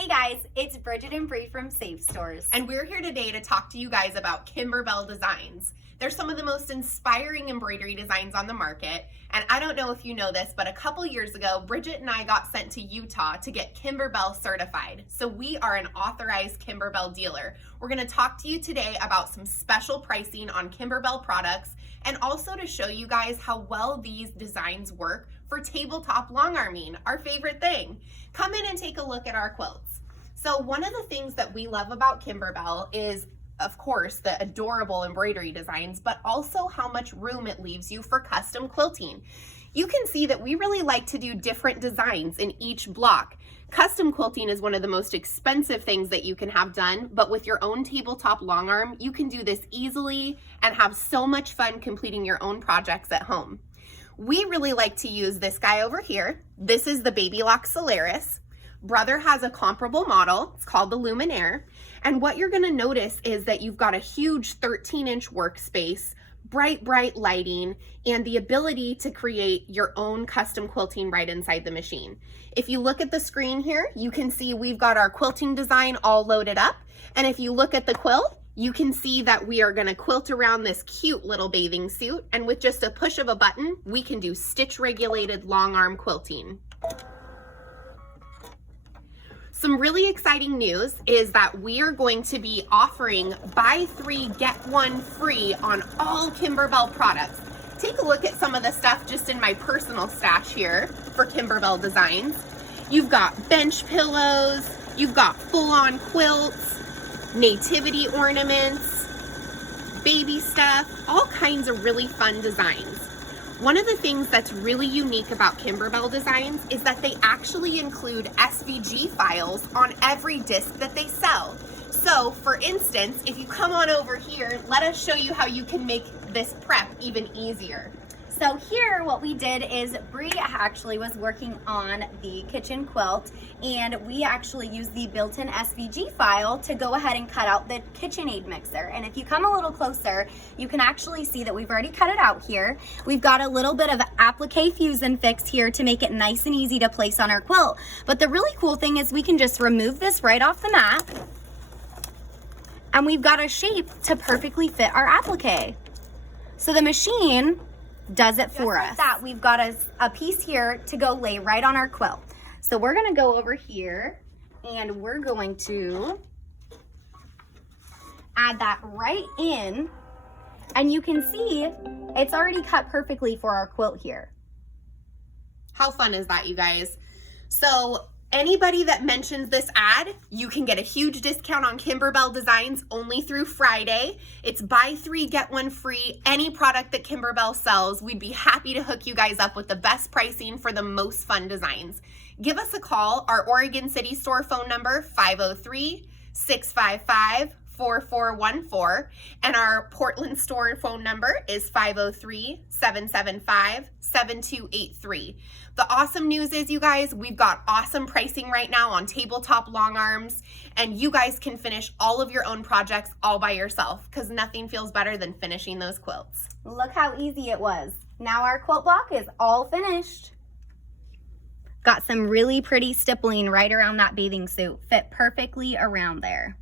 Hey guys, it's Bridget and Bree from Safe Stores. And we're here today to talk to you guys about Kimberbell designs. They're some of the most inspiring embroidery designs on the market. And I don't know if you know this, but a couple years ago, Bridget and I got sent to Utah to get Kimberbell certified. So we are an authorized Kimberbell dealer. We're gonna talk to you today about some special pricing on Kimberbell products and also to show you guys how well these designs work for tabletop long arming, our favorite thing. Come in and take a look at our quilts. So one of the things that we love about Kimberbell is, of course, the adorable embroidery designs, but also how much room it leaves you for custom quilting. You can see that we really like to do different designs in each block. Custom quilting is one of the most expensive things that you can have done, but with your own tabletop long arm, you can do this easily and have so much fun completing your own projects at home. We really like to use this guy over here. This is the Baby Lock Solaris. Brother has a comparable model. It's called the Luminaire. And what you're gonna notice is that you've got a huge 13-inch workspace, bright lighting, and the ability to create your own custom quilting right inside the machine. If you look at the screen here, you can see we've got our quilting design all loaded up. And if you look at the quilt, you can see that we are gonna quilt around this cute little bathing suit. And with just a push of a button, we can do stitch regulated long arm quilting. Some really exciting news is that we are going to be offering buy 3, get 1 free on all Kimberbell products. Take a look at some of the stuff just in my personal stash here for Kimberbell designs. You've got bench pillows, you've got full-on quilts, nativity ornaments, baby stuff, all kinds of really fun designs. One of the things that's really unique about Kimberbell designs is that they actually include Svg files on every disc that they sell. So for instance, if you come on over here, let us show you how you can make this prep even easier. So here what we did is Bree actually was working on the kitchen quilt, and we actually used the built-in Svg file to go ahead and cut out the KitchenAid mixer. And if you come a little closer, you can actually see that we've already cut it out here. We've got a little bit of applique fuse and fix here to make it nice and easy to place on our quilt. But the really cool thing is we can just remove this right off the mat, and we've got a shape to perfectly fit our applique. So the machine does it for us. Just like that, we've got a piece here to go lay right on our quilt. So we're gonna go over here and we're going to add that right in, and you can see it's already cut perfectly for our quilt here. How fun is that, you guys? So anybody that mentions this ad, you can get a huge discount on Kimberbell designs only through Friday. It's buy 3, get 1 free. Any product that Kimberbell sells, we'd be happy to hook you guys up with the best pricing for the most fun designs. Give us a call. Our Oregon City store phone number, 503-655-4414. And our Portland store phone number is 503-775-7283. The awesome news is, you guys, we've got awesome pricing right now on tabletop long arms, and you guys can finish all of your own projects all by yourself, because nothing feels better than finishing those quilts. Look how easy it was. Now our quilt block is all finished. Got some really pretty stippling right around that bathing suit. Fit perfectly around there.